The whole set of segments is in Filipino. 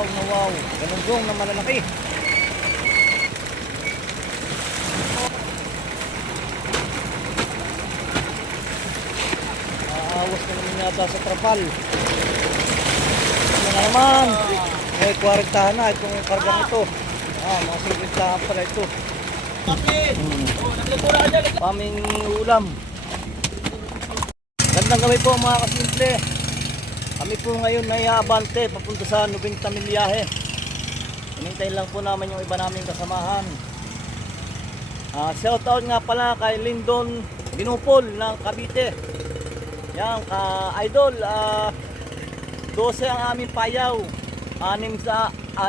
Wow na wow. Galunggong na malalaki. Aawas na naman yata sa trapal. Ano na naman? May 40 na itong kargang ito. Mga 50 pala ito. Paming ulam. Gandang gabi po mga kasimple. Kami po ngayon may abante papunta sa 90 milyahe. Hinintay lang po namin yung iba naming kasamahan. Shout out nga pala kay Lindon Binupol ng Cavite. Yan ka-idol, 12 ang aming payaw. 6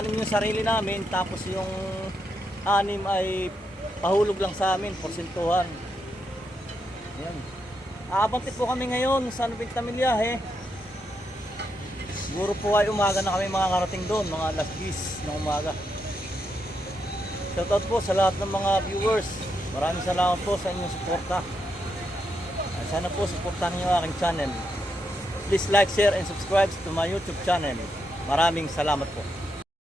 yung sarili namin, tapos yung 6 ay pahulog lang sa amin, porsentuhan. Yan. Abante po kami ngayon sa 90 milyahe. Siguro po ay umaga na kami makakarating doon, mga alas 10 ng umaga. Shoutout po sa lahat ng mga viewers. Maraming salamat po sa inyong suporta. Sana po supportan niyo aking channel. Please like, share, and subscribe to my YouTube channel. Maraming salamat po.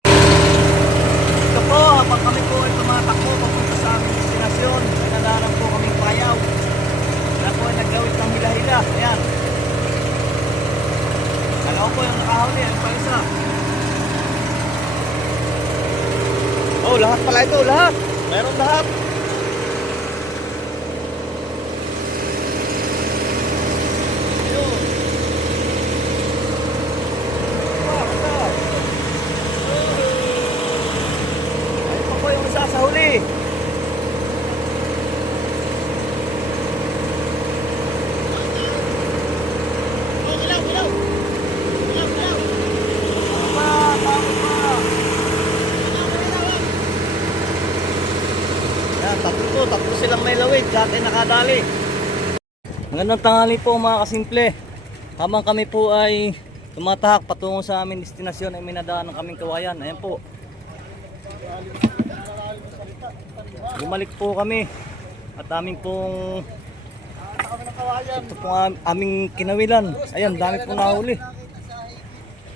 Ito po, habang kami po ay tumatakbo papunta sa aming destinasyon, nagdadaanan po kaming payaw. Kaya po ay naggawit ng hila-hila. Ayan. Kalaw po yung nakahuli, ano pa isa? Oh, lahat pala ito, lahat. Meron lahat. Ayun. Ayun pa po yung isa sa huli. Tatlo silang may lawid, dati nakadali. Magandang tanghali po mga kasimple. Habang kami po ay tumatahak patungo sa aming destinasyon ay minadaan ng kaming kawayan. Ayan po. Bumalik po kami at aming pong ito po aming kinawilan. Ayan, dami pong nahuli.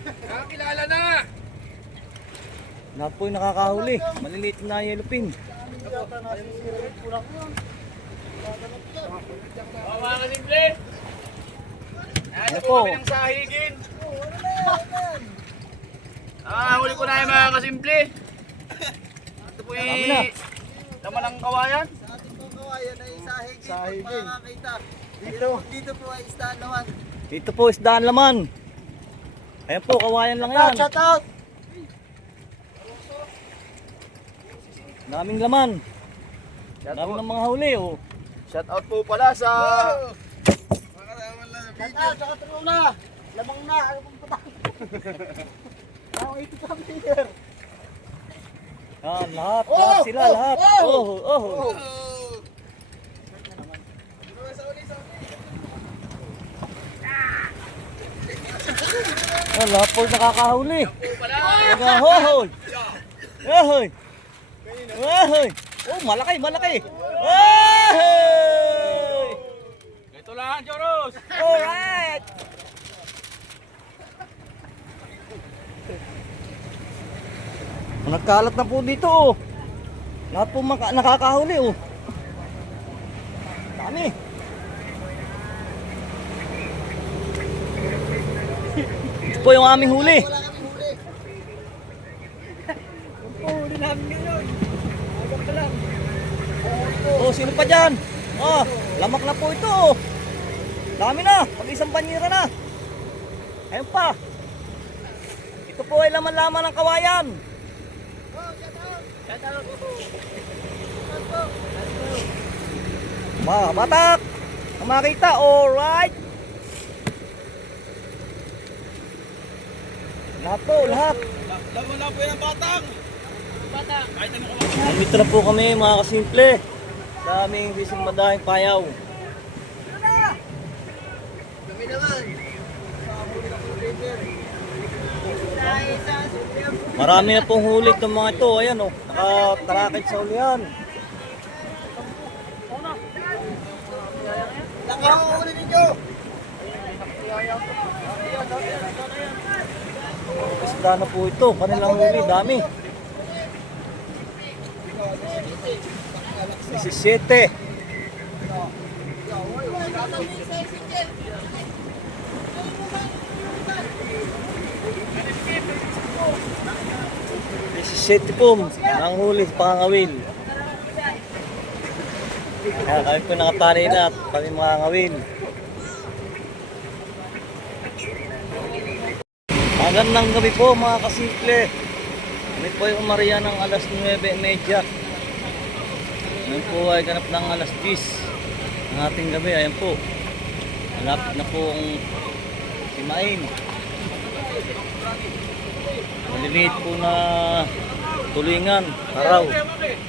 Nakakilala na! Lahat po yung nakakahuli. Maliliit na yellowfin. Mga kasimple! Ito po kami ng sahigin. Huli ko na yung mga kasimple. Ito po yung laman ng kawayan. Sa ating pong kawayan ay sahigin. Sahigin. Makakita. Dito. Dito po ay istaan naman. Dito po isdaan laman. Ayan po, kawayan lang yan. Shout out! Daming laman. Daming ng mga huli oh. Shout out po pala sa... Shout out! Saka tulong na! Lamang na! Ano pong patang? Ang 80 kami here. Lahat sila, lahat. Oh. Lahat po nakakahuli. Hoy! Hoy! Hoy! Oh, malaki! Hoy! Ito lang, Joros! Alright! Nagkalat na po dito oh. Lahat po nakakahuli oh. Dami. Ito po yung aming huli. Wala kami huli. Huli namin ngayon. Agad pa lang. Oh, sino pa dyan? Oh, lamak na po ito oh. Dami na, pag-isang banyera na. Ayun pa. Ito po ay laman-laman ng kawayan. Shout out! Mga batak, ang makita, alright. Lahat po, lahat. Laman lang po yan ang batang! Batang! Kahit ano ka ba? Nandito na po kami mga kasimple sa aming fishing madahing payaw. Kami naman. Marami na pong huli itong mga ito. Ayan o, nakatarakit sa ulihan. Nakahuli ninyo! isda na po ito. Kanilang huli, dami. 17. City po, ang huli sa pangangawil. Kaya kami po nakatali na at kami mga ngawil. Magandang gabi po mga kasimple. Kami po ay umariya ng alas 9:30. Ngayon po ay ganap ng alas 10 ng ating gabi. Ayan po. Malapit na po ang simain. Maliliit po na tulingan, araw,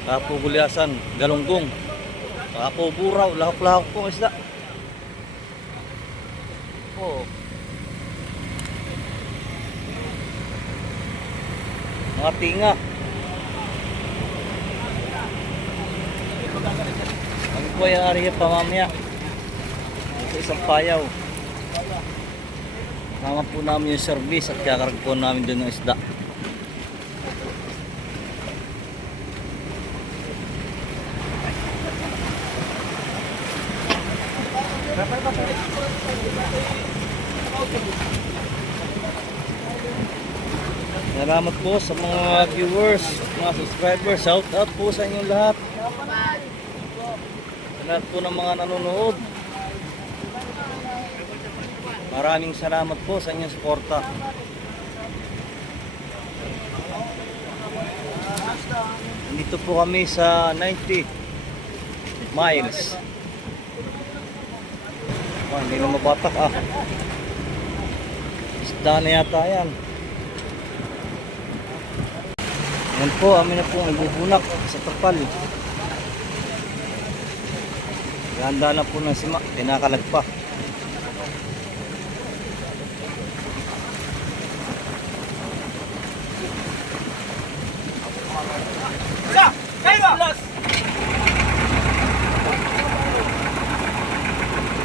kapo gulyasan, galunggong, kapo buraw, lahok-lahok po isda. Po. Mga tinga. Ang po ay ariya pa mamaya. Sa isang payaw. Sama po namin yung service at kakarag po namin doon ng isda. Salamat po sa mga viewers, mga subscribers. Shout out po sa inyong lahat. Sa lahat po ng mga nanonood. Maraming salamat po sa inyong suporta. Dito po kami sa 90 miles. Oh, hindi na mabatak ah. Isda na yata yan. Yan po, amin na po ibubunak sa tapal. Ganda na po ng sima, tinakalag pa.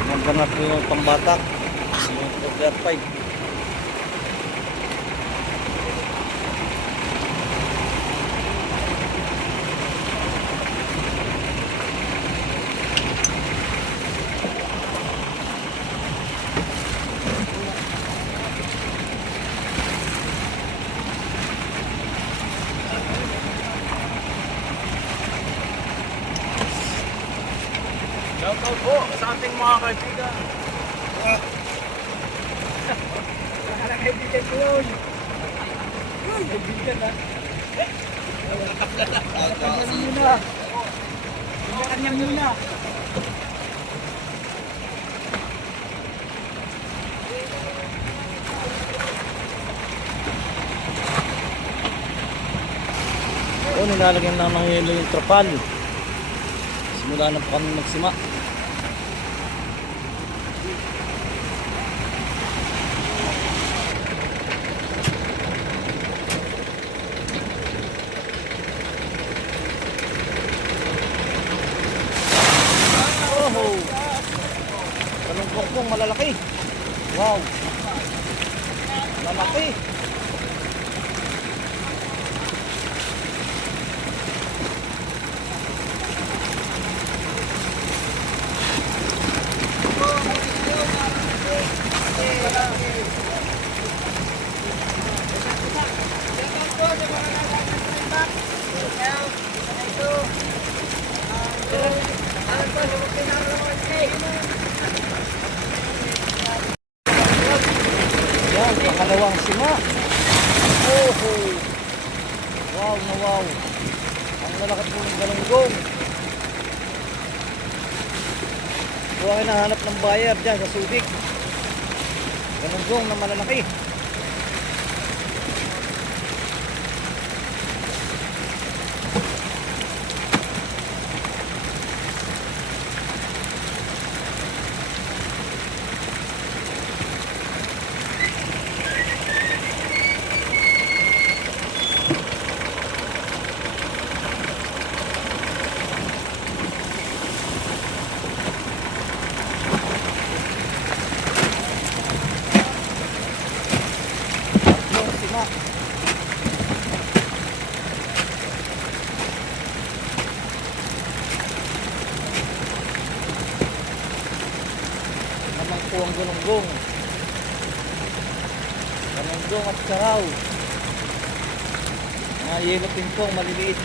Ganda na po yung pambatak. Yung Tugler 5. Shoutout po sa ating mga kaibigan. Kaibigan ko yun. Kaibigan ha. Kanya muna. Kanya muna. O, nilalagyan lang ng yelo yung trapal. Simula na po kami magsima. Oh, talong malalaki. Wow. Malaki. Yan, pangalawang sima. Oh, wow na wow. Ang lalaki po ng galunggong. Kung ang hinahanap ng buyer dyan sa Subic. Galunggong na malalaki. nga. Naman po ang galunggong. Galunggong at saraw. Mga yellow pin po, maliliit.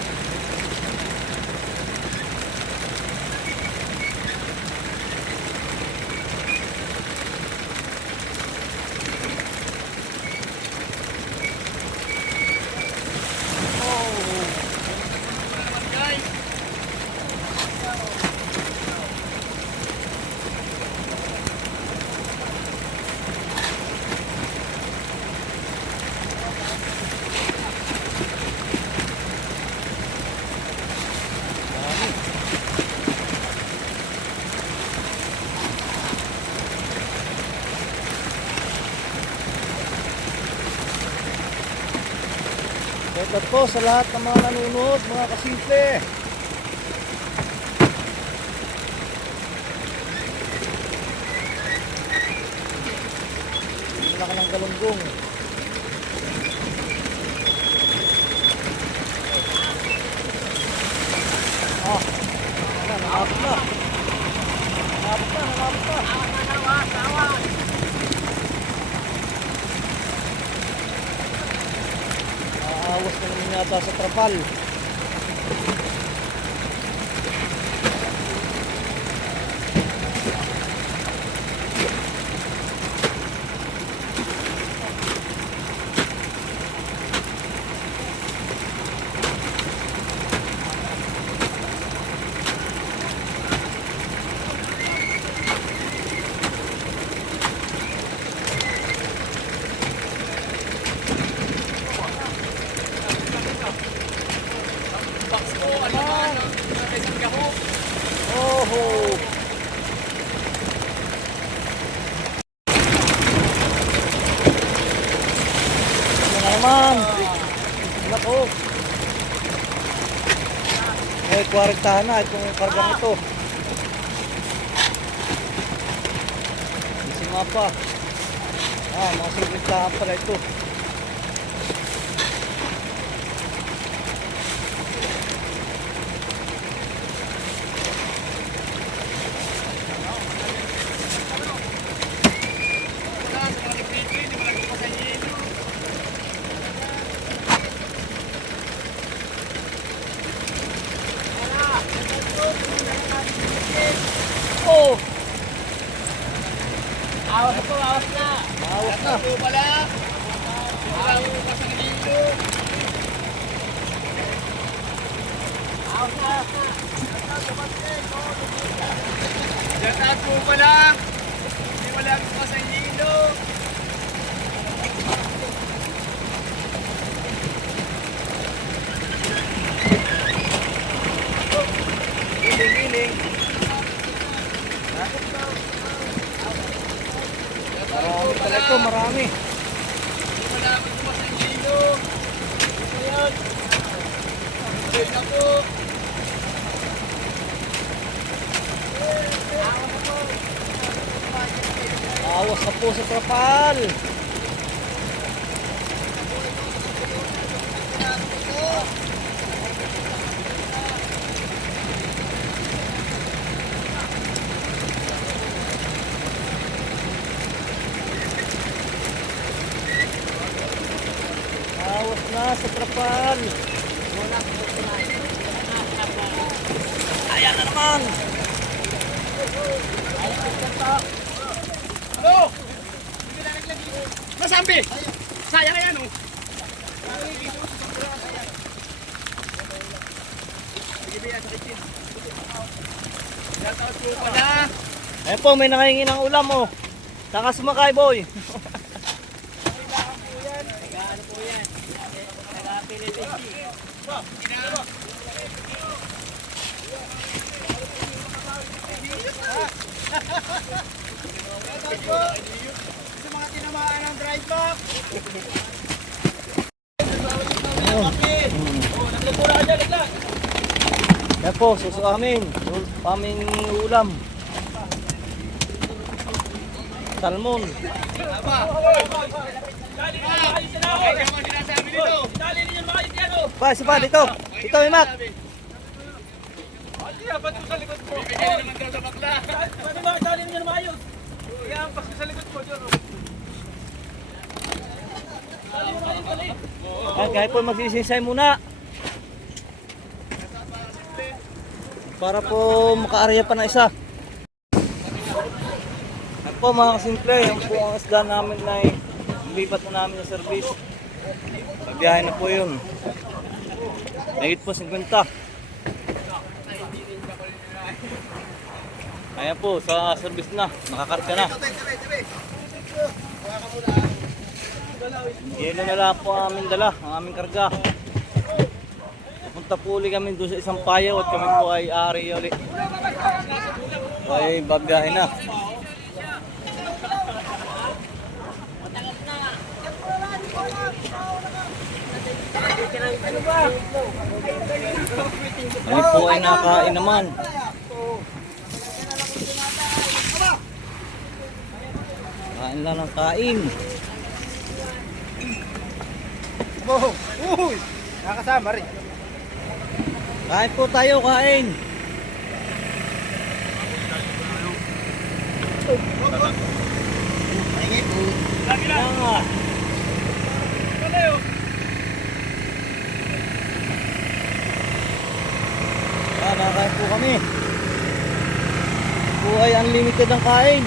Shoutout po sa lahat ng mga nanonood, mga kasimple. Malaki ng galunggong. Nalapot na. Nalapot na. Awas na naman yata sa trapal. Oho! Ano naman? Nako! May 40 na itong kargang ito. Isima pa. Mga 50 pala ito. Oh! Awas po, awas na. Awas na. Ito pala. Wala mo kasi dito. Awas na. Shoutout po pala. Hindi wala akong kasangilo. Giling-giling. Marami pala ito, marami. Hindi wala akong kasangilo. Ayan. Ayan na po. Awas na po sa trapal. Awas na sa trapal. Ayan na naman. Ano? Masambi! Sayang yan oh. Shoutout po pala. Ayan po, may nakahingi ng ulam oh. Saka sumakay boy. Sa mga tinamaan ng drive back. Ayan po, susuamin. Aming ulam. Salmon. Tama. Isa pa, dito. Dito, Imak. Bibigyan naman daw sa bakla. Kahit po magsisinsay muna. Para po makaarya pa na isa. At po mga kasimple, yung po ang isda namin na lipat na namin sa service. Pagbiyahe na po yun. Nagit po 50. Ayan po, sa service na, nakakarga na. Yelo na lang po ang aming dala, ang aming karga. Punta po ulit kami doon sa isang payaw at kami po ay ari ulit. Ay babiyahe na. Kami po ay nakain naman. Kain lang ng kain. Uy! Nakakasama rin. Kain po tayo, kain. Lagi lang. Nakakain po kami. Po ay unlimited ang kain.